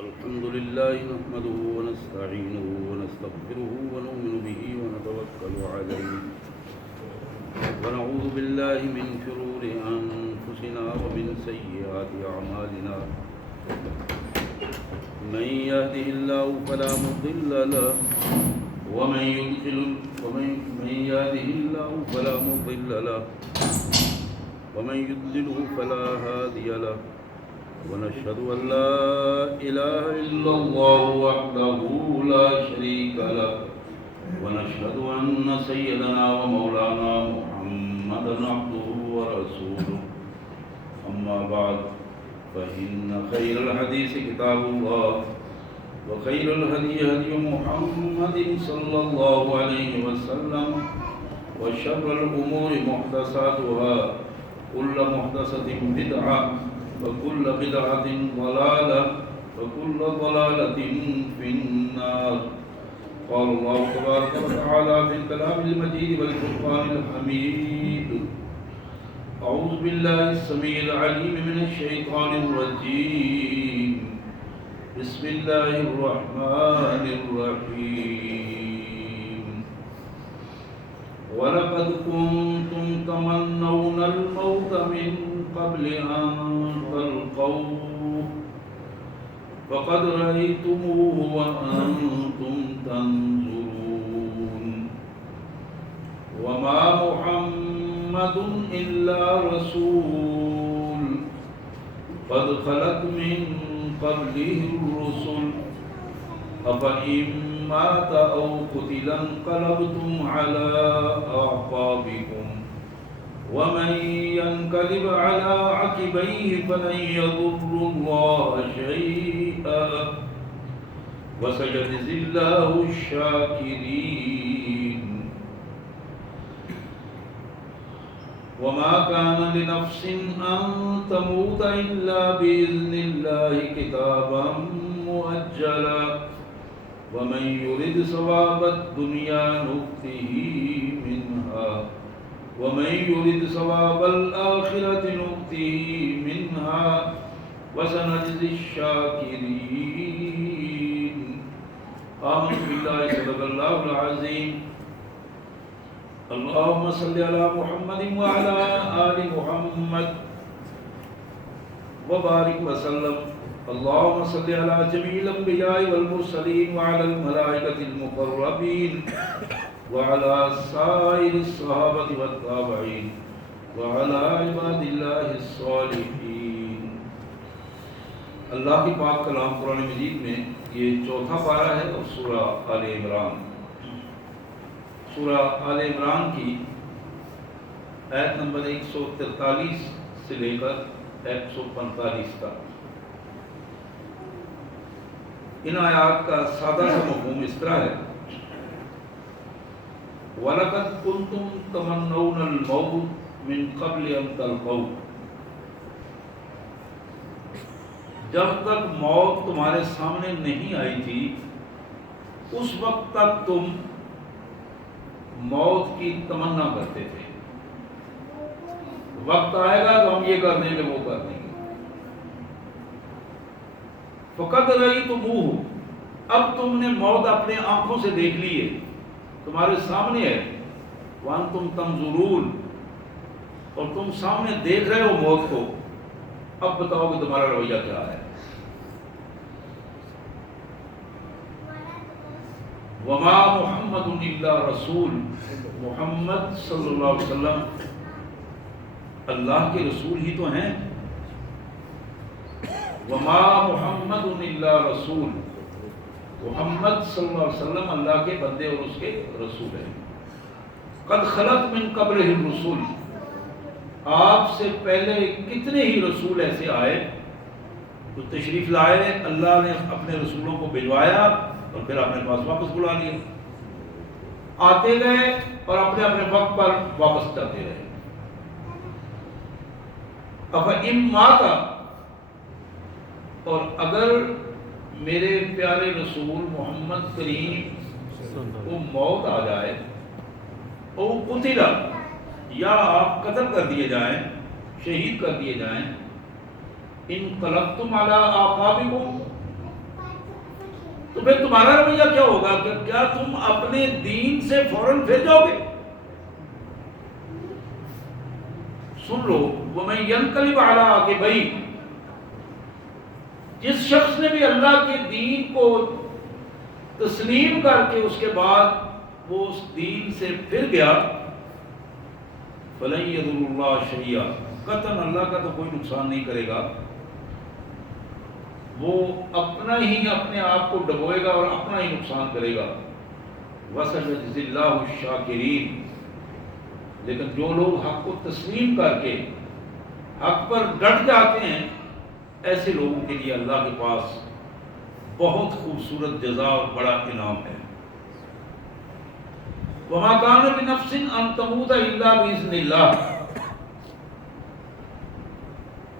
الحمد لله نحمده ونستعينه ونستغفره ونؤمن به ونتوكل عليه ونعوذ بالله من شرور أنفسنا ومن سيئات أعمالنا من يهده الله فلا مضل له ومن يهده الله فلا مضل له ومن يضلله فلا هادي له ونشهد أن لا إله إلا الله وحده لا شريك له ونشهد أن سيدنا ومولانا محمدا عبده ورسوله أما بعد فإن خير الحديث كتاب الله وخير الهدي هدي محمد صلى الله عليه وسلم وشر الأمور محدثاتها كل محدثة بدعة وكل بدعة ضلالة وكل ضلالة في النار. قال الله تبارك وتعالى في الكلام المجيد والفرقان الحميد: أعوذ بالله السميع العليم من الشيطان الرجيم. بسم الله الرحمن الرحيم. ولقد كنتم تمنون الموت من قبل أن تلقوه فقد رأيتموه وأنتم تنظرون وما محمد إلا رسول قد خلت من قبله الرسل أفإن مات أو قتل انقلبتم على أعقابكم ومن ينقلب على عقبيه فلن يضر الله شيئا وسيجزي الله الشاكرين. وما كان لنفس أن تموت إلا بإذن الله كتابا مؤجلا ومن يرد ثواب الدنيا نؤته منها ومن يرد ثواب الآخرة نؤته منها وسنجزي الشاكرين. آمنت بالله صدق الله العظيم. اللهم صل على محمد وعلى آل محمد وبارك وسلم. اللهم صل على جميع الأنبياء والمرسلين وعلى الملائكة المقربين وعلى سائر الصحابة والتابعين وعلى عباد الله الصالحين. اللہ کی پاک کلام قرآن مجید میں یہ چوتھا پارہ ہے اور سورہ آل عمران. سورہ آل عمران کی آیت نمبر 143 سے لے کر 145 تک. ان آیات کا سادہ سا مفہوم اس طرح ہے: وَلَقَدْ كُنْتُمْ تَمَنَّوْنَ الْمَوْتَ مِنْ قَبْلِ أَنْ تَلْقَوْهُ. جب تک موت تمہارے سامنے نہیں آئی تھی اس وقت تک تم موت کی تمنا کرتے تھے. وقت آئے گا تو ہم یہ کر دیں گے وہ کر دیں گے. فَقَدْ رَأَيْتُمُوهُ. اب تم نے موت اپنے آنکھوں سے دیکھ لی ہے، تمہارے سامنے ہے. وَأَنْتُمْ تَنْظُرُونَ. اور تم سامنے دیکھ رہے ہو موت کو. اب بتاؤ کہ تمہارا رویہ کیا ہے. وَمَا مُحَمَّدٌ إِلَّا رَسُولٌ. محمد صلی اللہ علیہ وسلم اللہ کے رسول ہی تو ہیں. وَمَا مُحَمَّدٌ إِلَّا رَسُولٌ. محمد صلی اللہ علیہ وسلم اللہ کے بندے اور اس کے رسول ہیں. قد خلت من قبلہ الرسل. آپ سے پہلے کتنے ہی رسول ایسے آئے تو تشریف لائے، اللہ نے اپنے رسولوں کو بھجوایا اور پھر اپنے پاس واپس بلا لیا. آتے گئے اور اپنے اپنے وقت پر واپس جاتے رہے. افإن مات. اور اگر میرے پیارے رسول محمد کریم کو موت آ جائے، او قتل، یا آپ قتل کر دیے جائیں، شہید کر دیے جائیں، انقلبتم علی اعقابکم، تو پھر تمہارا رویہ کیا ہوگا کہ کیا تم اپنے دین سے فوراً پھر جاؤ گے؟ سن لو، وَمَن يَنْقَلِبْ عَلَىٰ عَقِبَيْهِ، جس شخص نے بھی اللہ کے دین کو تسلیم کر کے اس کے بعد وہ اس دین سے پھر گیا، فَلَن يَضُرَّ اللَّهَ شَيْئًا، قطعاً اللہ کا تو کوئی نقصان نہیں کرے گا، وہ اپنا ہی اپنے آپ کو ڈبوئے گا اور اپنا ہی نقصان کرے گا۔ وَسَيَجْزِي اللَّهُ الشَّاكِرِينَ، لیکن جو لوگ حق کو تسلیم کر کے حق پر ڈٹ جاتے ہیں، ایسے لوگوں کے لیے اللہ کے پاس بہت خوبصورت جزا اور بڑا انعام ہے۔ وَمَا كَانَ لِنَفْسٍ أَن تَمُوتَ إِلَّا بِإِذْنِ اللَّهِ،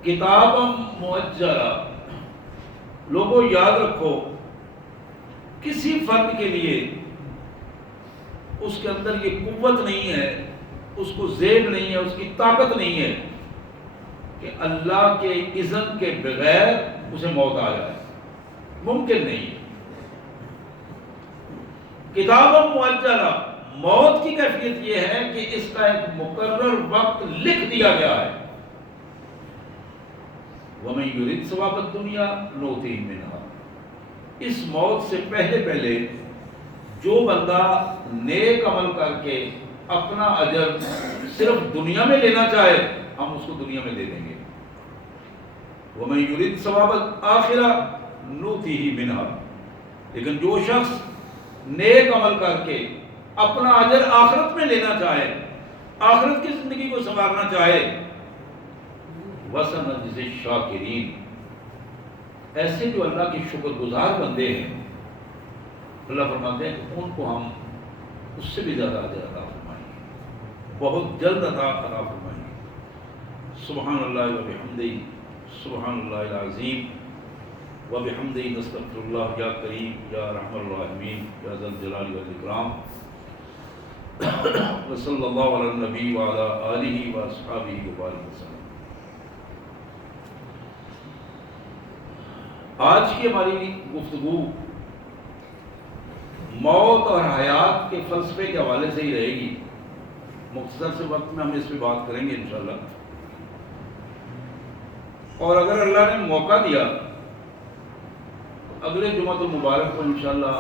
کتابًا مُؤَجَّلًا، لوگوں یاد رکھو کسی فرد کے لیے اس کے اندر یہ قوت نہیں ہے، اس کو زیب نہیں ہے، اس کی طاقت نہیں ہے کہ اللہ کے اذن کے بغیر اسے موت آ جائے، ممکن نہیں ہے۔ کتاب مؤجلہ، موت کی کیفیت یہ ہے کہ اس کا ایک مقرر وقت لکھ دیا گیا ہے۔ وَمَن يُرِدْ ثواب الدنیا نُؤْتِهِ مِنْهَا، اس موت سے پہلے جو بندہ نیک عمل کر کے اپنا اجر صرف دنیا میں لینا چاہے، ہم اس کو دنیا میں دے دیں گے۔ وَمَن يُرِدْ ثواب الآخرہ نُؤْتِهِ مِنْهَا، لیکن جو شخص نیک عمل کر کے اپنا اجر آخرت میں لینا چاہے، آخرت کی زندگی کو سنوارنا چاہے، وَسَنَجْزِي الشَّاكِرِينَ، ایسے جو اللہ کے شکر گزار بندے ہیں، اللہ فرماتے ہیں کہ ان کو ہم اس سے بھی زیادہ اجر عطا فرمائیں گے، بہت جلد عطا فرمائیں گے۔ سبحان اللہ وبحمدہ، سبحان اللہ العظیم وبحمدہ، نستغفر اللہ، یا کریم یا رحم الراحمین یا ذی الجلال والاکرام، وصلی اللہ علی النبی وعلی آلہ واصحابہ وبارک وسلم۔ آج کی ہماری گفتگو موت اور حیات کے فلسفے کے حوالے سے ہی رہے گی، مختصر سے وقت میں ہم اس پہ بات کریں گے انشاءاللہ، اور اگر اللہ نے موقع دیا اگلے جمعۃ المبارک کو انشاءاللہ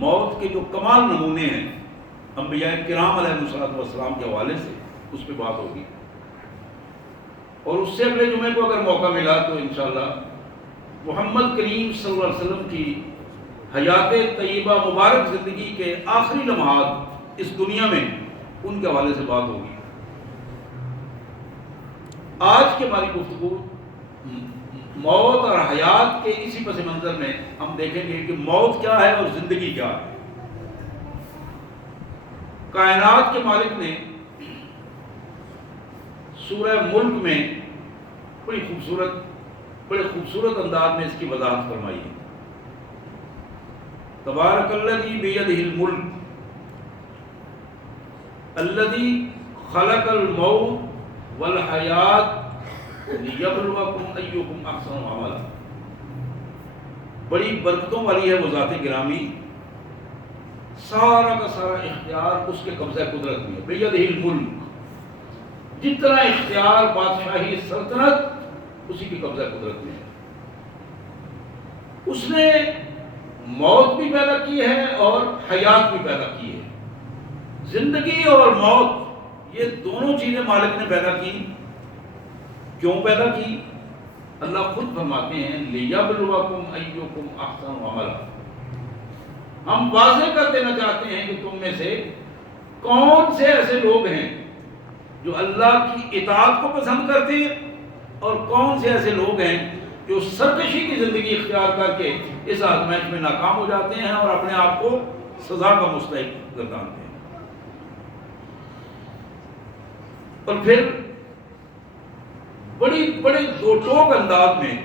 موت کے جو کمال نمونے ہیں انبیاء کرام علیہ السلام کے حوالے سے اس پہ بات ہوگی، اور اس سے اگلے جمعے کو اگر موقع ملا تو انشاءاللہ محمد کریم صلی اللہ علیہ وسلم کی حیات طیبہ مبارک زندگی کے آخری لمحات اس دنیا میں ان کے حوالے سے بات ہوگی۔ آج کی ہماری گفتگو موت اور حیات کے اسی پس منظر میں ہم دیکھیں گے کہ موت کیا ہے اور زندگی کیا ہے۔ کائنات کے مالک نے سورہ ملک میں بڑے خوبصورت انداز میں اس کی وضاحت فرمائی ہے۔ تبارک الذی بیدہ الملک الذی خلق الموت والحیات لیبلوکم ایکم احسن عملا، بڑی برکتوں والی ہے وہ ذات گرامی، سارا کا سارا اختیار اس کے قبضہ قدرت میں ہے۔ بیدہ الملک، جتنا اختیار بادشاہی سلطنت اسی کی قبضہ قدرت میں ہے۔ اس نے موت بھی پیدا کی ہے اور حیات بھی پیدا کی ہے۔ زندگی اور موت یہ دونوں چیزیں مالک نے پیدا کی۔ کیوں پیدا کی؟ اللہ خود فرماتے ہیں لیبلوکم ایکم احسن عملا، ہم واضح کر دینا چاہتے ہیں کہ تم میں سے کون سے ایسے لوگ ہیں جو اللہ کی اطاعت کو پسند کرتے ہیں، اور کون سے ایسے لوگ ہیں جو سرکشی کی زندگی اختیار کر کے اس آزمائش میں ناکام ہو جاتے ہیں اور اپنے آپ کو سزا کا مستحق گردانتے ہیں۔ اور پھر بڑے دو ٹوک انداز میں،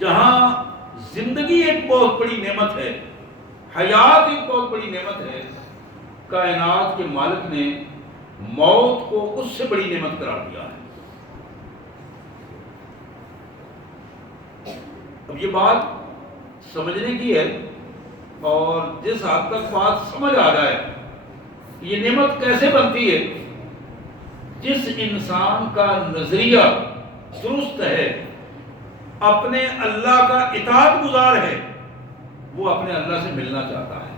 جہاں زندگی ایک بہت بڑی نعمت ہے، حیات ایک بہت بڑی نعمت ہے، کائنات کے مالک نے موت کو اس سے بڑی نعمت قرار دیا ہے۔ اب یہ بات سمجھنے کی ہے، اور جس حد تک بات سمجھ آ جائے یہ نعمت کیسے بنتی ہے، جس انسان کا نظریہ درست ہے، اپنے اللہ کا اطاعت گزار ہے، وہ اپنے اللہ سے ملنا چاہتا ہے،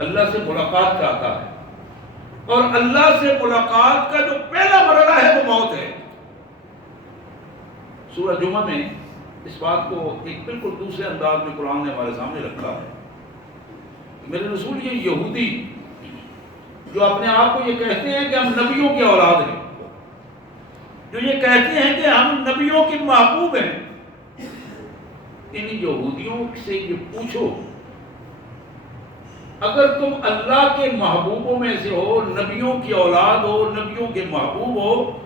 اللہ سے ملاقات چاہتا ہے، اور اللہ سے ملاقات کا جو پہلا مرحلہ ہے وہ موت ہے۔ سورہ جمعہ میں اس بات کو ایک بالکل دوسرے انداز میں قرآن نے ہمارے سامنے رکھا ہے۔ میرے رسول، یہ یہودی جو اپنے آپ کو یہ کہتے ہیں کہ ہم نبیوں کی اولاد ہیں، جو یہ کہتے ہیں کہ ہم نبیوں کے محبوب ہیں، ان یہودیوں سے یہ پوچھو اگر تم اللہ کے محبوبوں میں سے ہو، نبیوں کی اولاد ہو، نبیوں کے محبوب ہو،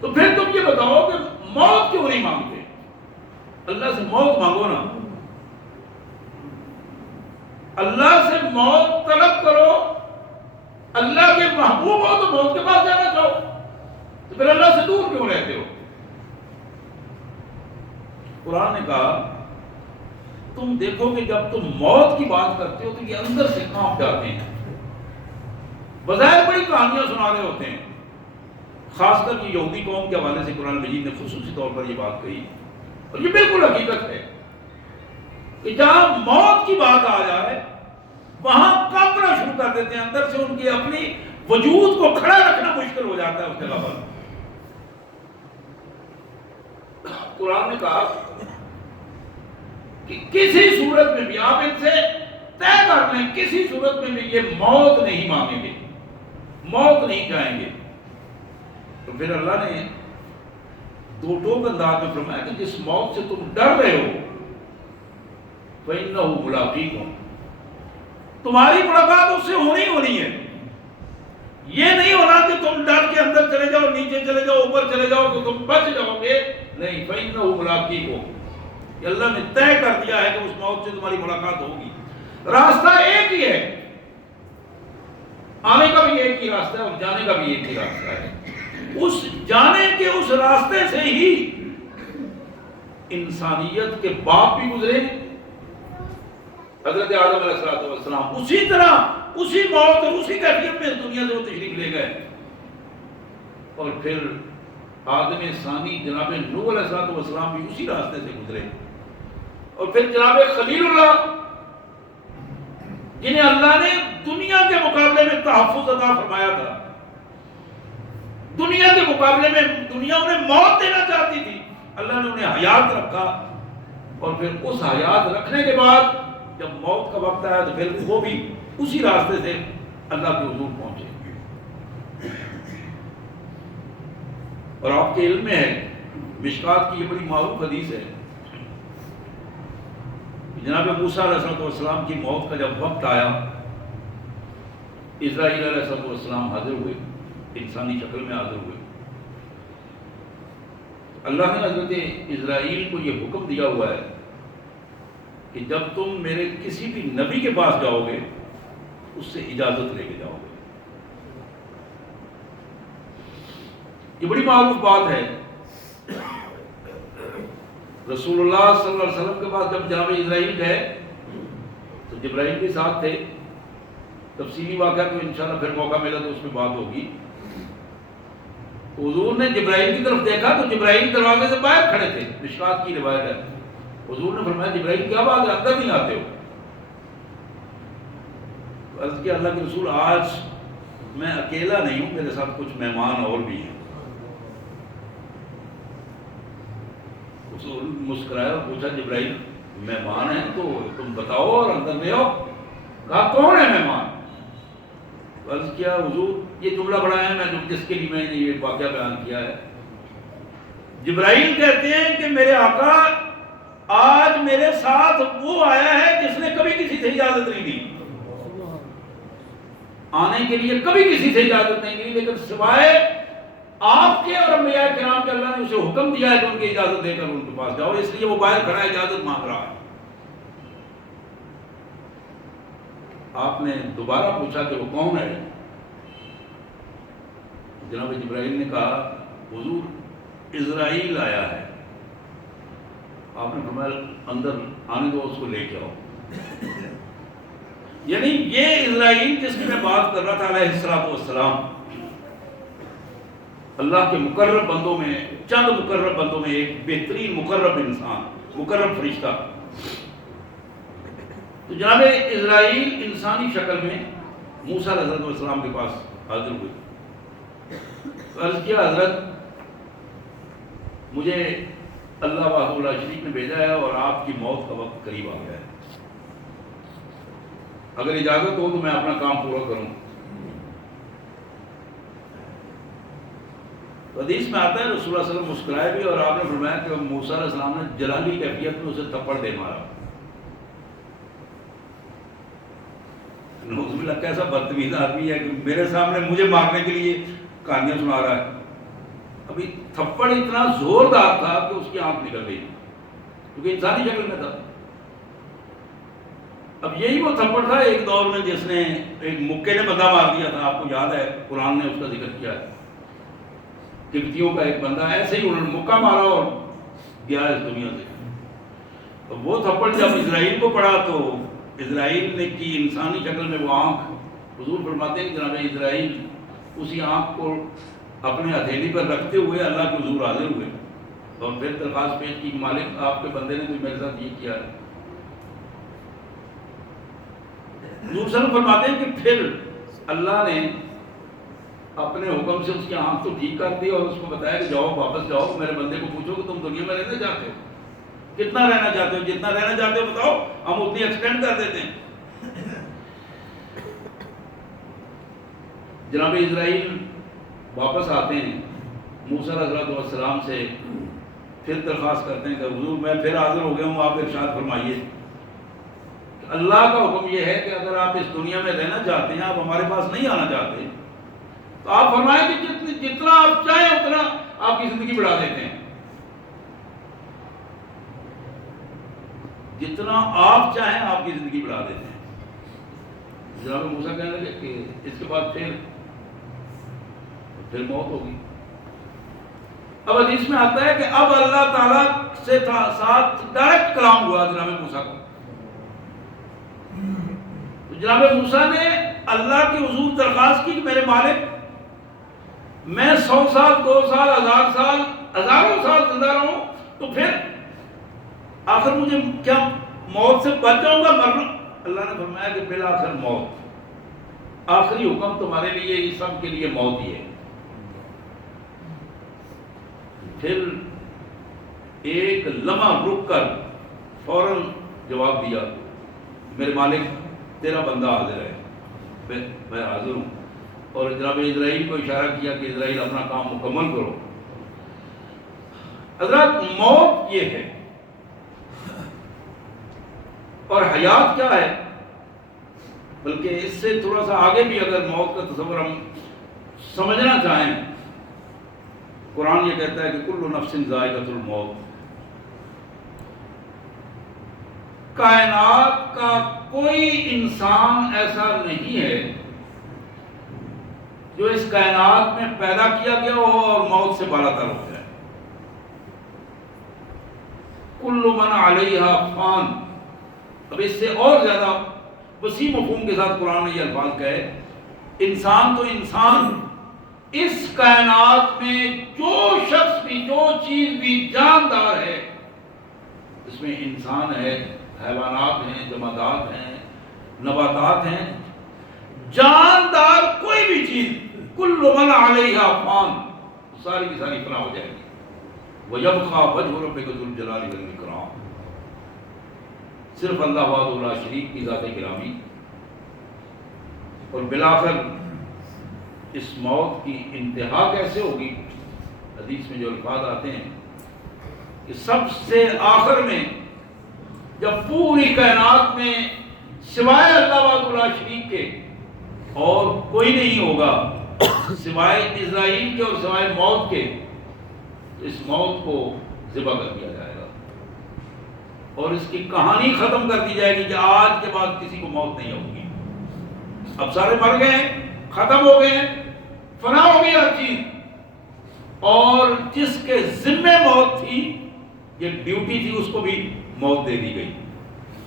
تو پھر تم یہ بتاؤ کہ موت کیوں نہیں مانگتے؟ اللہ سے موت مانگو نا، اللہ سے موت طلب کرو۔ اللہ کے محبوب ہو تو موت کے پاس جانا چاہو، تو پھر اللہ سے دور کیوں رہتے ہو؟ قرآن نے کہا تم دیکھو کہ جب تم موت کی بات کرتے ہو تو یہ اندر سے کانپ جاتے ہیں، بظاہر بڑی کہانیاں سنا رہے ہوتے ہیں۔ خاص کر یہ یہودی قوم کے حوالے سے قرآن مجید نے خصوصی طور پر یہ بات کہی، اور یہ بالکل حقیقت ہے کہ جہاں موت کی بات آ جائے وہاں کانپنا شروع کر دیتے ہیں، اندر سے ان کی اپنی وجود کو کھڑا رکھنا مشکل ہو جاتا ہے اس جگہ پر۔ قرآن نے کہا کہ کسی صورت میں بھی آپ ان سے طے کر لیں، کسی صورت میں بھی یہ موت نہیں مانگیں گے، موت نہیں جائیں گے۔ تو پھر اللہ نے دو ٹوک انداز میں فرمایا کہ جس موت سے تم ڈر رہے ہو فَإِنَّهُ مُلَاقِيكُمْ، تمہاری ملاقات اس سے ہونی ہے۔ یہ نہیں ہونا کہ تم ڈر کے اندر چلے جاؤ، نیچے چلے جاؤ، اوپر چلے جاؤ تو تم بچ جاؤ گے، نہیں، فَإِنَّهُ مُلَاقِيكُمْ، یہ اللہ نے طے کر دیا ہے کہ اس موت سے تمہاری ملاقات ہوگی۔ راستہ ایک ہی ہے، آنے کا بھی ایک ہی راستہ ہے اور جانے کا بھی ایک ہی راستہ ہے۔ اس جانے کے اس راستے سے ہی انسانیت کے باپ بھی گزرے، حضرت آدم علیہ السلام اسی طرح، اسی موت اور اسی کیفیت میں اس دنیا سے وہ تشریف لے گئے، اور پھر آدم ثانی جناب نوح علیہ السلام بھی اسی راستے سے گزرے، اور پھر جناب خلیل اللہ جنہیں اللہ نے دنیا کے مقابلے میں تحفظ عطا فرمایا تھا، دنیا کے مقابلے میں دنیا انہیں موت دینا چاہتی تھی، اللہ نے انہیں حیات رکھا، اور پھر اس حیات رکھنے کے بعد جب موت کا وقت آیا تو پھر وہ بھی اسی راستے سے اللہ کے حضور پہنچے۔ اور آپ کے علم میں ہے، مشکات کی یہ بڑی معروف حدیث ہے، جناب موسیٰ علیہ السلام کی موت کا جب وقت آیا، اسرائیل علیہ السلام حاضر ہوئے، انسانی شکل میں حاضر ہوئے۔ اللہ نے حضرت اسرائیل کو یہ حکم دیا ہوا ہے کہ جب تم میرے کسی بھی نبی کے پاس جاؤ گے اس سے اجازت لے کے جاؤ گے۔ یہ بڑی معروف بات ہے۔ رسول اللہ صلی اللہ علیہ وسلم کے پاس جب جناب اسرائیل گئے تو جبرائیل کے ساتھ تھے، تفصیلی واقعہ تو انشاءاللہ پھر موقع ملا تو اس میں بات ہوگی۔ حضور نے جبرائیل کی طرف دیکھا تو جبرائیل دروازے سے باہر کھڑے تھے، مشکات کی روایت ہے۔ حضور نے فرمایا جبرائیل کیا بات ہے، اندر نہیں آتے ہو؟ عرض کیا اللہ کے رسول آج میں اکیلا نہیں ہوں، میرے ساتھ کچھ مہمان اور بھی ہیں۔ حضور مسکرایا اور پوچھا جبرائیل مہمان ہیں تو تم بتاؤ اور اندر لے آؤ۔ کہا کون ہے مہمان؟ عرض کیا حضور یہ جملہ بڑا ہے، میں جس کے لیے میں نے یہ واقعہ بیان کیا ہے۔ جبرائیل کہتے ہیں کہ میرے آقا آج میرے ساتھ وہ آیا ہے جس نے کبھی کسی سے اجازت نہیں دی، آنے کے لیے کبھی کسی سے اجازت نہیں دی، لیکن سوائے آپ کے اور انبیاء کرام کے اللہ نے اسے حکم دیا ہے کہ ان کی اجازت دے کر ان کے پاس جاؤ، اس لیے وہ باہر کھڑا اجازت مانگ رہا ہے۔ آپ نے دوبارہ پوچھا کہ وہ کون ہے؟ جناب جبرائیل نے کہا حضور اسرائیل آیا ہے۔ آپ نے فرمایا اندر آنے دو، اس کو لے کے آؤ. یعنی یہ اسرائیل جس کی میں بات کر رہا تھا علیہ الصلوۃ والسلام، اللہ کے مقرب بندوں میں، چند مقرب بندوں میں ایک بہترین مقرب انسان، مقرب فرشتہ. تو جناب اسرائیل انسانی شکل میں موسیٰ علیہ السلام کے پاس حاضر ہوئے. عرض کیا حضرت مجھے اللہ وحدہ لا شریک نے بھیجا ہے اور آپ کی موت کا وقت قریب آ گیا ہے، اگر اجازت ہو تو میں اپنا کام پورا کروں. حدیث میں آتا ہے رسول اللہ صلی اللہ علیہ وسلم مسکرائے بھی اور آپ نے فرمایا کہ موسیٰ علیہ السلام نے جلالی کیفیت میں اسے تھپڑ دے مارا. نعوذ باللہ، کیسا بدتمیز آدمی ہے کہ میرے سامنے مجھے مارنے کے لیے کہانیاں سنا رہا ہے. ابھی تھپڑ اتنا زوردار تھا کہ اس کی آنکھ نکل گئی کیونکہ انسانی شکل میں تھا. اب یہی وہ تھپڑ تھا ایک دور میں جس نے ایک مکے نے بندہ مار دیا تھا. آپ کو یاد ہے قرآن نے اس کا ذکر کیا ہے. قبطیوں کا ایک بندہ ایسے ہی انہوں نے مکہ مارا اور گیا اس دنیا سے. وہ تھپڑ جب اسرائیل کو پڑا تو اسرائیل نے کی انسانی شکل میں وہ آنکھ، حضور فرماتے ہیں کہ جناب اسرائیل اسی آنکھ کو اپنے ہتھیلی پر رکھتے ہوئے اللہ کے حضور حاضر ہوئے اور پھر درخواست پیش کی کہ مالک آپ کے بندے نے تو میرے ساتھ یہ کیا ہے. حضور صلی اللہ علیہ وسلم فرماتے ہیں کہ پھر اللہ نے اپنے حکم سے اس کی آنکھ تو ٹھیک کر دی اور اس کو بتایا کہ جاؤ واپس جاؤ، میرے بندے کو پوچھو کہ تم دنیا میں رہنا چاہتے ہو، کتنا رہنا چاہتے ہو، جتنا رہنا چاہتے ہو بتاؤ، ہم اتنی ایکسٹینڈ کر دیتے ہیں. جناب اسرائیل واپس آتے ہیں موسیٰ علیہ السلام سے، پھر درخواست کرتے ہیں کہ حضور میں پھر حاضر ہو گیا ہوں، آپ ارشاد فرمائیے. اللہ کا حکم یہ ہے کہ اگر آپ اس دنیا میں رہنا چاہتے ہیں، آپ ہمارے پاس نہیں آنا چاہتے، تو آپ فرمائیں کہ جتنا آپ چاہیں اتنا آپ کی زندگی بڑھا دیتے ہیں. جتنا آپ چاہیں آپ کی زندگی بڑھا دیتے ہیں. جناب موسیٰ کہنے لگے کہ اس کے بعد پھر موت ہوگی. اب حدیث میں آتا ہے کہ اب اللہ تعالیٰ سے ساتھ ڈائریکٹ کلام ہوا جناب موسیٰ کو. جناب موسیٰ نے اللہ کے حضور درخواست کی کہ میرے مالک میں 100 سال 2 سال 1000 سال ہزاروں سال زندہ رہوں تو پھر آخر مجھے کیا موت سے بچ جاؤں گا مرنا؟ اللہ نے فرمایا کہ بالآخر موت، آخری حکم تمہارے لیے یہ سب کے لیے موت ہی ہے. پھر ایک لمحہ رک کر فوراً جواب دیا میرے مالک تیرا بندہ حاضر ہے، میں حاضر ہوں. اور جناب اسرائیل کو اشارہ کیا کہ اسرائیل اپنا کام مکمل کرو. حضرات موت یہ ہے اور حیات کیا ہے، بلکہ اس سے تھوڑا سا آگے بھی اگر موت کا تصور ہم سمجھنا چاہیں، قرآن یہ کہتا ہے کہ کل نفس ذائقۃ الموت. کائنات کا کوئی انسان ایسا نہیں ہے جو اس کائنات میں پیدا کیا گیا ہو اور موت سے بالاتر ہو جائے. کل من علیہا فان. اب اس سے اور زیادہ وسیع مفہوم کے ساتھ قرآن نے یہ الفاظ کہے انسان تو انسان، اس کائنات میں جو شخص بھی جو چیز بھی جاندار ہے، اس میں انسان ہے، حیوانات ہیں، جمادات ہیں، نباتات ہیں، جاندار کوئی بھی چیز، کل من علیہا فان، ساری کی ساری فنا ہو جائے گی. وَيَبْقَى وَجْهُ رَبِّكَ ذُو الْجَلَالِ وَالْإِكْرَامِ. صرف اللہ وحدہ لا شریک کی ذات گرامی. اور بالآخر اس موت کی انتہا کیسے ہوگی؟ حدیث میں جو الفاظ آتے ہیں کہ سب سے آخر میں جب پوری کائنات میں سوائے اللہ وحدہ لا شریک کے اور کوئی نہیں ہوگا، سوائے اسرائیل کے اور سوائے موت کے، تو اس موت کو ذبح کر دیا جائے گا اور اس کی کہانی ختم کر دی جائے گی کہ آج کے بعد کسی کو موت نہیں ہوگی. اب سارے مر گئے، ختم ہو گئے، فنا ہو گئی ہر چیز. اور جس کے ذمے موت تھی یہ ڈیوٹی تھی اس کو بھی موت دے دی گئی،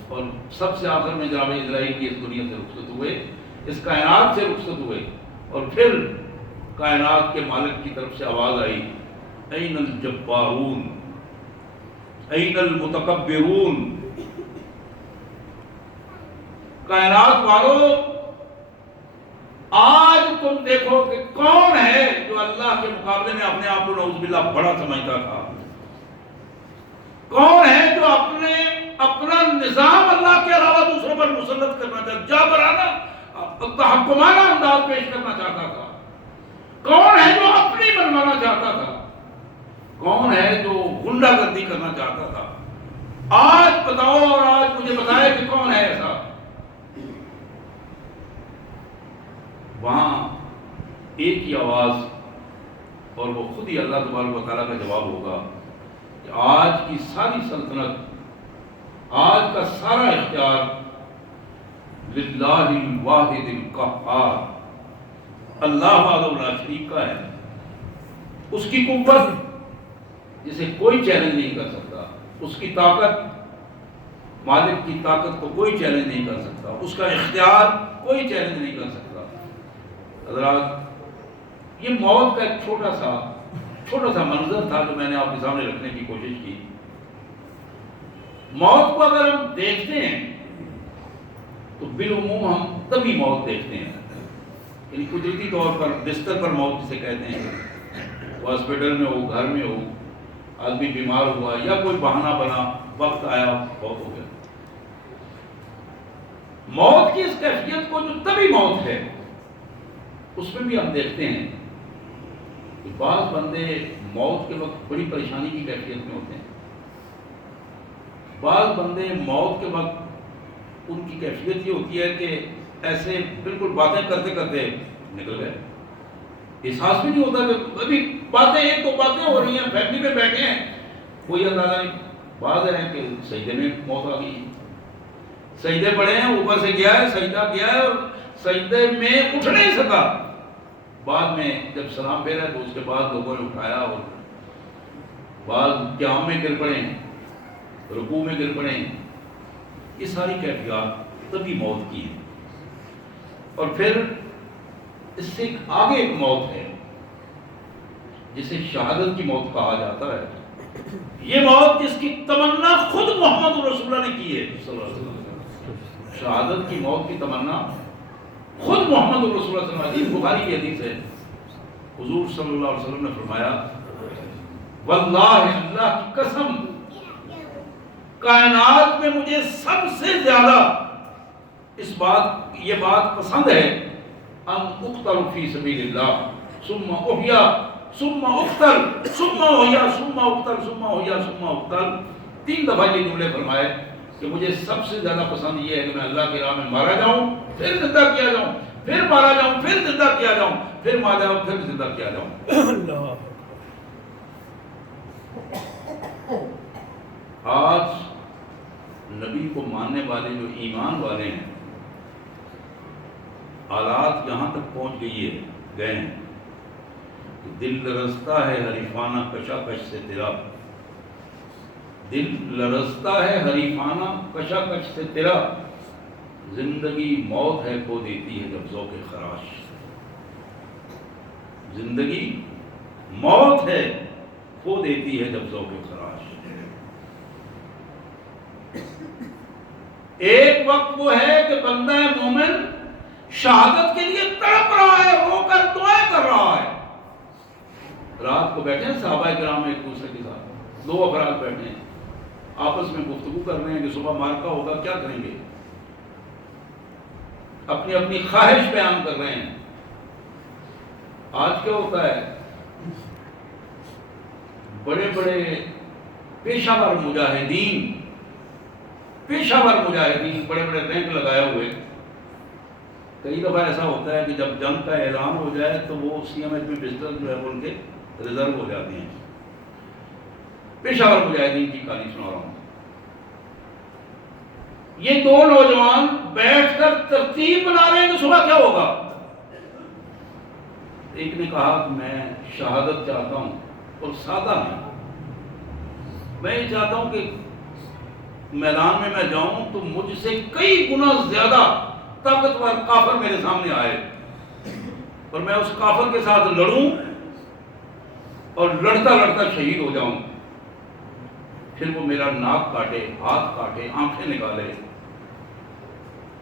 اور سب سے آخر میں جناب اسرائیل کی اس دنیا سے رخصت ہوئے، اس کائنات سے رخصت ہوئے، اور پھر کائنات کے مالک کی طرف سے آواز آئی، این الجبارون این المتکبرون، کائنات والوں آج تم دیکھو کہ کون ہے جو اللہ کے مقابلے میں اپنے آپ کو نعوذ باللہ بڑا سمجھتا تھا، کون ہے جو اپنا نظام اللہ کے علاوہ دوسروں پر مسلط کرنا چاہتا، جابرانہ تحکمانہ انداز پیش کرنا چاہتا تھا، کون ہے جو اپنی بنوانا چاہتا تھا، کون ہے جو غنڈہ گردی کرنا چاہتا تھا؟ آج بتاؤ، اور آج مجھے بتائے کہ کون ہے ایسا؟ وہاں ایک ہی آواز، اور وہ خود ہی اللہ تبارک و تعالیٰ کا جواب ہوگا کہ آج کی ساری سلطنت، آج کا سارا اختیار للہ الواحد القہار، اللہ وحدہ لا شریک کا ہے۔ اس کی قوت جسے کوئی چیلنج نہیں کر سکتا، اس کی طاقت، مالک کی طاقت کو کوئی چیلنج نہیں کر سکتا، اس کا اختیار کوئی چیلنج نہیں کر سکتا۔ حضرات، یہ موت کا ایک چھوٹا سا منظر تھا جو میں نے آپ کے سامنے رکھنے کی کوشش کی۔ موت کو اگر ہم دیکھتے ہیں تو بالعموم ہم تبھی موت دیکھتے ہیں، یعنی قدرتی طور پر بستر پر موت جسے کہتے ہیں، وہ ہاسپٹل میں ہو، گھر میں ہو، آدمی بیمار ہوا یا کوئی بہانہ بنا، وقت آیا، موت ہو گیا۔ موت کی اس کیفیت کو جو تبھی موت ہے، اس میں بھی ہم دیکھتے ہیں کہ بعض بندے موت کے وقت بڑی پریشانی کی کیفیت میں ہوتے ہیں، بعض بندے موت کے وقت ان کی کیفیت یہ ہوتی ہے کہ ایسے بالکل باتیں کرتے کرتے نکل گئے، احساس بھی نہیں ہوتا کہ ابھی باتیں ایک دو باتیں ہو رہی ہیں، فیملی میں بیٹھے ہیں، کوئی اندازہ نہیں۔ بعض ہیں کہ سجدے میں موت آ گئی، سجدے پڑے ہیں، اوپر سے گیا ہے، سجدہ کیا ہے اور سجدے میں اٹھ نہیں سکا، بعد میں جب سلام پھیرا تو اس کے بعد لوگوں نے اٹھایا، اور بعض قیام میں گر پڑے، رکوع میں گر پڑے۔ یہ ساری کیفیات تبھی موت کی ہیں۔ اور پھر اس سے آگے ایک موت ہے جسے شہادت کی موت کہا جاتا ہے۔ یہ موت جس کی تمنا خود محمد رسول اللہ نے کی ہے صلی اللہ علیہ وسلم، شہادت کی موت کی تمنا خود محمد رسول اللہ صلی اللہ علیہ وسلم، بخاری کی حدیث ہے، حضور صلی اللہ علیہ وسلم نے فرمایا، واللہ، اللہ کی قسم، کائنات میں مجھے سب سے زیادہ یہ بات پسند ہے، ان اقتل فی سبیل اللہ ثم احیا ثم اقتل ثم احیا ثم اقتل ثم احیا ثم اقتل۔ 3 دفعہ یہ جملے فرمائے کہ مجھے سب سے زیادہ پسند یہ ہے کہ میں اللہ کی راہ میں مارا جاؤں، پھر زندہ کیا جاؤں، پھر مارا جاؤں، پھر زندہ کیا جاؤں، پھر مارا جاؤں، پھر زندہ کیا جاؤں۔ آج نبی کو ماننے والے جو ایمان والے ہیں، حالات یہاں تک پہنچ گئے ہیں، دل لرزتا ہے حریفانہ کشاکش سے تیرا، دل لرزتا ہے حریفانہ کشاکش سے تیرا، زندگی موت ہے کھو دیتی ہے جب ذوق خراش، زندگی موت ہے کھو دیتی ہے جب ذوق خراش۔ ایک وقت وہ ہے کہ بندہ مومن شہادت کے لیے تڑپ رہا ہے، رو کر دعائیں کر رہا ہے۔ رات کو بیٹھے ہیں صحابہ کرام ایک دوسرے کے ساتھ، 2 افراد بیٹھے ہیں، آپس میں گفتگو کر رہے ہیں کہ صبح مارکا ہوگا، کیا کریں گے، اپنی اپنی خواہش بیان کر رہے ہیں۔ آج کیا ہوتا ہے، بڑے بڑے پیشہ ور مجاہدین، بڑے بڑے رینک لگائے ہوئے، کئی دفعہ ایسا ہوتا ہے کہ جب جنگ کا اعلان ہو جائے تو وہ CMH میں بستر جو ہے ان کے ریزرو ہو جاتے ہیں۔ پیشہ ور مجاہدین کی کہانی سنا رہا ہوں۔ یہ 2 نوجوان بیٹھ کر ترتیب بنا رہے ہیں کہ صبح کیا ہوگا۔ ایک نے کہا کہ میں شہادت چاہتا ہوں، اور سادہ میں میں یہ چاہتا ہوں کہ میدان میں جاؤں تو مجھ سے کئی گنا زیادہ طاقتور کافر میرے سامنے آئے اور میں اس کافر کے ساتھ لڑوں اور لڑتا لڑتا شہید ہو جاؤں، پھر وہ میرا ناک کاٹے، ہاتھ کاٹے، آنکھیں نکالے،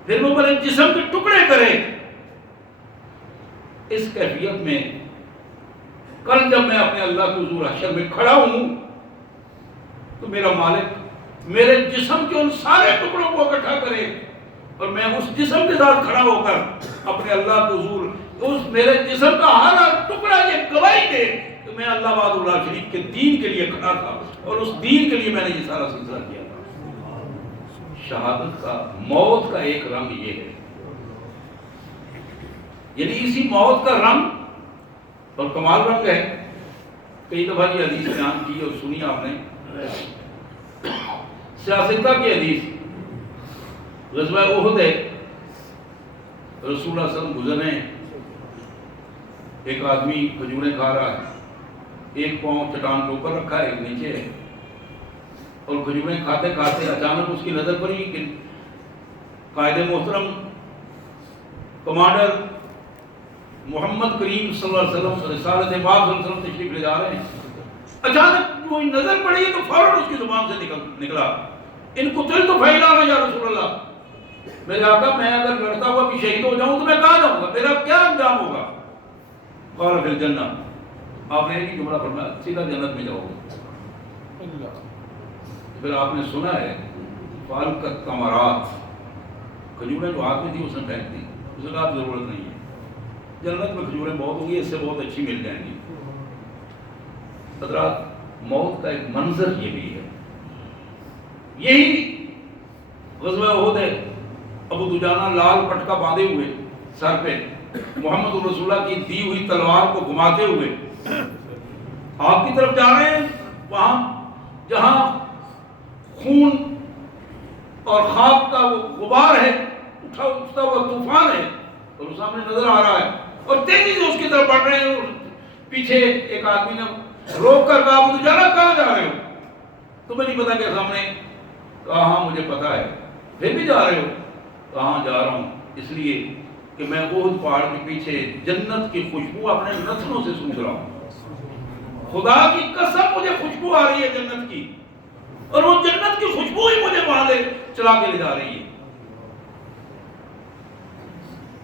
پھر وہ میرے جسم کے ٹکڑے کرے۔ اس کیفیت میں کل جب میں اپنے اللہ کے حضور حشر میں کھڑا ہوں تو میرا مالک میرے جسم کے ان سارے ٹکڑوں کو اکٹھا کرے اور میں اس جسم کے ساتھ کھڑا ہو کر اپنے اللہ کے حضور اس میرے جسم کا ہر ٹکڑا یہ گواہی دے کہ میں اللہ وحدہ لا شریک کے دین کے لیے کھڑا تھا اور اس دین کے لیے میں نے یہ سارا سلسلہ کیا تھا۔ شہادت کا، موت کا ایک رنگ یہ ہے، یعنی اسی موت کا رنگ اور کمال رنگ ہے۔ کئی دفعہ یہ حدیث بیان کی اور سنی آپ نے، سیاستہ کی حدیث، غزوہ احد ہے، رسول اللہ صلی اللہ علیہ وسلم گزرے، ایک آدمی کھجوریں کھا رہا ہے، ایک پاؤں چٹان کے اوپر رکھا ہے، ایک نیچے ہے، اور کھجوریں کھاتے کھاتے اچانک اس کی نظر پڑی کہ قائد محترم کمانڈر محمد کریم صلی اللہ علیہ وسلم رسالت پاک صلی اللہ علیہ وسلم تشریف لے جا رہے ہیں۔ اچانک وہ نظر پڑی تو فوراً اس کی زبان سے نکلا، ان قتل تو پھیلانا یا رسول اللہ، میرے آقا میں اگر لڑتا ہوا بھی شہید ہو جاؤں تو میں کہاں جاؤں گا، میرا کیا انجام ہوگا؟ قال فی الجنہ، آپ نے ایک ہی جملہ فرمایا، سیدھا جنت میں جاؤ گے۔ پھر آپ نے سنا ہے فالقت تمرات، کھجوریں جو ہاتھ میں تھی اس نے پھینک دی، اس نے کہا ضرورت نہیں ہے، جنت میں کھجوریں بہت ہوں گی، اس سے بہت اچھی مل جائیں گی۔ حضرات، موت کا ایک منظر یہ بھی ہے، یہی غزوہ احد ہے۔ ابو دجانہ لال پٹکا باندھے ہوئے سر پہ، محمد رسول اللہ کی دی ہوئی تلوار کو گھماتے ہوئے آپ کی طرف جا رہے ہیں، وہاں جہاں خون اور خاک کا وہ غبار ہے، اٹھتا ہوا طوفان ہے اور وہ سامنے نظر آ رہا ہے اور تیزی سے اس کی طرف بڑھ رہے ہیں، اور پیچھے ایک آدمی نے روک کر کہا ابو دجانہ کہاں جا رہے ہو؟ تمہیں نہیں پتا کہ سامنے؟ کہا ہاں مجھے پتا ہے۔ پھر بھی جا رہے ہو؟ کہاں جا رہا ہوں اس لیے کہ میں احد پہاڑ کے پیچھے جنت کی خوشبو اپنے نتنوں سے سونگھ رہا ہوں، خدا کی قسم مجھے خوشبو آ رہی ہے جنت کی، اور وہ جنت کی خوشبو ہی مجھے وہاں لے چلا کے لے جا رہی ہے۔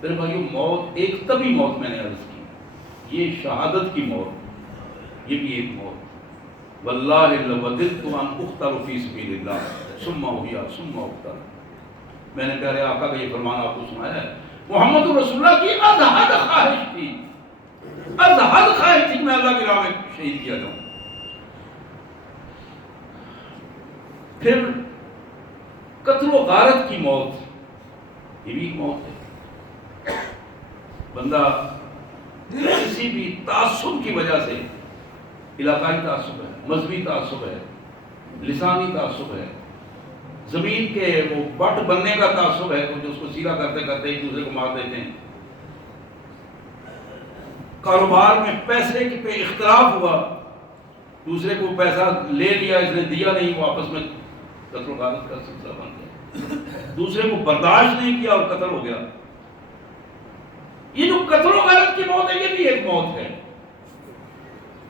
پھر بھائیو، موت ایک طبی موت میں نے عرض کی، یہ شہادت کی موت، یہ بھی ایک موت۔ واللہ لوددت ان اقتل فی سبیل اللہ ثم احیا ثم اقتل، میں نے پیارے آقا کا یہ فرمان آپ کو سنایا ہے، محمد رسول اللہ کی ازحد خواہش تھی، ازحد خواہش تھی کہ میں اللہ کی راہ میں شہید کیا جاؤں۔ پھر قتل و غارت کی موت، یہ بھی ایک موت ہے۔ بندہ کسی بھی تعصب کی وجہ سے، علاقائی تعصب ہے، مذہبی تعصب ہے، لسانی تعصب ہے، زمین کے وہ بٹ بننے کا تعصب ہے، جو اس کو سیدھا کرتے کرتے ایک دوسرے کو مار دیتے ہیں، کاروبار میں پیسے پہ اختلاف ہوا، دوسرے کو پیسہ لے لیا، اس نے دیا نہیں، وہ آپس میں قتل و غارت کا سلسلہ بن گیا، دوسرے کو برداشت نہیں کیا اور قتل ہو گیا۔ یہ جو قتل و غارت کی موت ہے، یہ بھی ایک موت ہے۔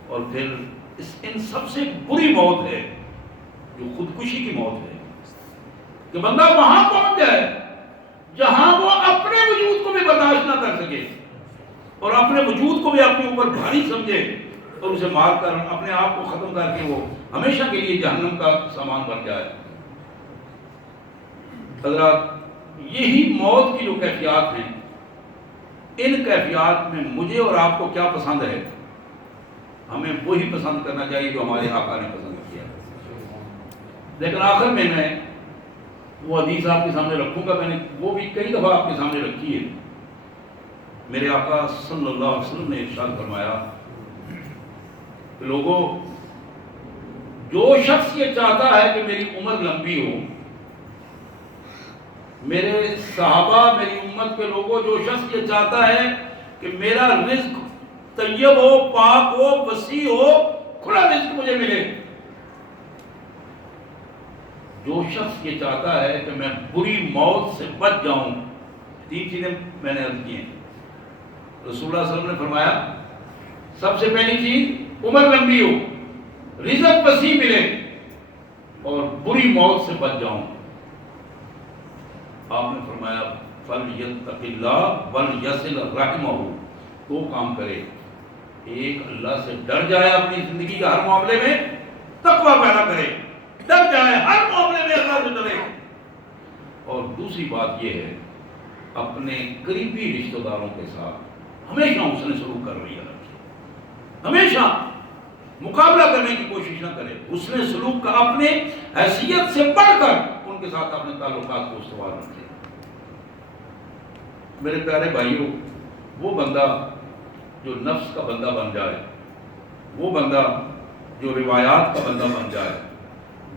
اور پھر ان سب سے بری موت ہے جو خودکشی کی موت ہے، کہ بندہ وہاں پہنچ جائے جہاں وہ اپنے وجود کو بھی برداشت نہ کر سکے اور اپنے وجود کو بھی اپنے اوپر بھاری سمجھے اور اسے مار کر اپنے آپ کو ختم کر کے وہ ہمیشہ کے لیے جہنم کا سامان بن جائے۔ حضرات، یہی موت کی جو کیفیات ہیں، ان کیفیات میں مجھے اور آپ کو کیا پسند ہے؟ ہمیں وہی پسند کرنا چاہیے جو ہمارے آقا نے پسند کیا۔ لیکن آخر میں وہ حدیث آپ کے سامنے رکھوں گا، میں نے وہ بھی کئی دفعہ آپ کے سامنے رکھی ہے۔ میرے آقا صلی اللہ علیہ وسلم نے ارشاد فرمایا کہ لوگوں، جو شخص یہ چاہتا ہے کہ میری عمر لمبی ہو، میرے صحابہ، میری امت کے لوگوں، جو شخص یہ چاہتا ہے کہ میرا رزق طیب ہو، پاک ہو، وسیع ہو، کھلا رزق مجھے ملے، جو شخص یہ چاہتا ہے کہ میں بری موت سے بچ جاؤں، 3 چیزیں میں نے عرض کی ہیں۔ رسول اللہ صلی اللہ علیہ وسلم نے فرمایا سب سے پہلی چیز عمر لمبی ہو، رزق وسیع ملے اور بری موت سے بچ جاؤں۔ آپ نے فرمایا فَلْيَتَّقِ اللَّهَ وَلْيَصِلْ رَحِمَهُ، 2 کام کرے، ایک اللہ سے ڈر جائے، اپنی زندگی کا ہر معاملے میں تقوی پیدا کرے، ڈر جائے ہر معاملے میں اللہ سے ڈرے، اور دوسری بات یہ ہے اپنے قریبی رشتہ داروں کے ساتھ ہمیشہ حسن سلوک کر رہی ہے، ہمیشہ مقابلہ کرنے کی کوشش نہ کرے، حسن سلوک کا اپنے حیثیت سے بڑھ کر ان کے ساتھ اپنے تعلقات کو استوار رکھے۔ میرے پیارے بھائیوں، وہ بندہ جو نفس کا بندہ بن جائے، وہ بندہ جو روایات کا بندہ بن جائے،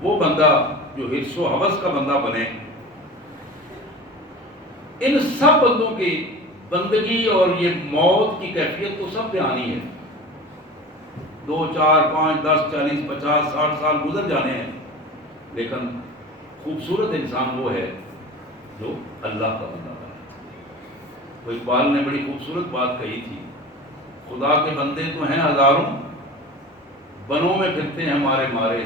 وہ بندہ جو حرص و ہوس کا بندہ بنے، ان سب بندوں کی بندگی اور یہ موت کی کیفیت تو سب پہ آنی ہے۔ 2 4 5 10 40 50 60 سال گزر جانے ہیں، لیکن خوبصورت انسان وہ ہے جو اللہ کا بندہ بنے۔ وہ اقبال نے بڑی خوبصورت بات کہی تھی، خدا کے بندے تو ہیں ہزاروں، بنوں میں پھرتے ہیں ہمارے مارے۔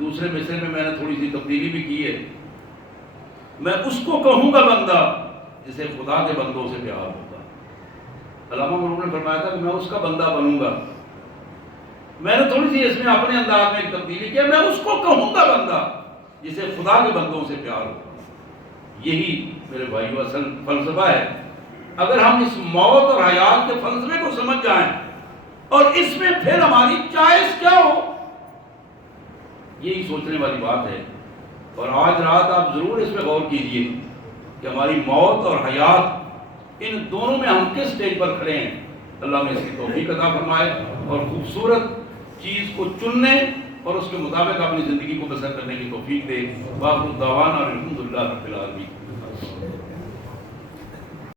دوسرے مصرے میں میں نے تھوڑی سی تبدیلی بھی کی ہے، میں اس کو کہوں گا بندہ جسے خدا کے بندوں سے پیار ہوتا۔ علامہ مرحوم نے فرمایا تھا کہ میں اس کا بندہ بنوں گا، میں نے تھوڑی سی اس میں اپنے انداز میں ایک تبدیلی کیا، میں اس کو کہوں گا بندہ جسے خدا کے بندوں سے پیار ہوتا۔ یہی میرے بھائیو اصل فلسفہ ہے۔ اگر ہم اس موت اور حیات کے فلسفے کو سمجھ جائیں اور اس میں پھر ہماری چوائس کیا ہو، یہی سوچنے والی بات ہے۔ اور آج رات آپ ضرور اس پہ غور کیجئے کہ ہماری موت اور حیات، ان دونوں میں ہم کس سٹیج پر کھڑے ہیں۔ اللہ نے اس کی توفیق عطا فرمائے اور خوبصورت چیز کو چننے اور اس کے مطابق اپنی زندگی کو بسر کرنے کی توفیق دے۔ باقی دعوانا الحمدللہ رب العالمین۔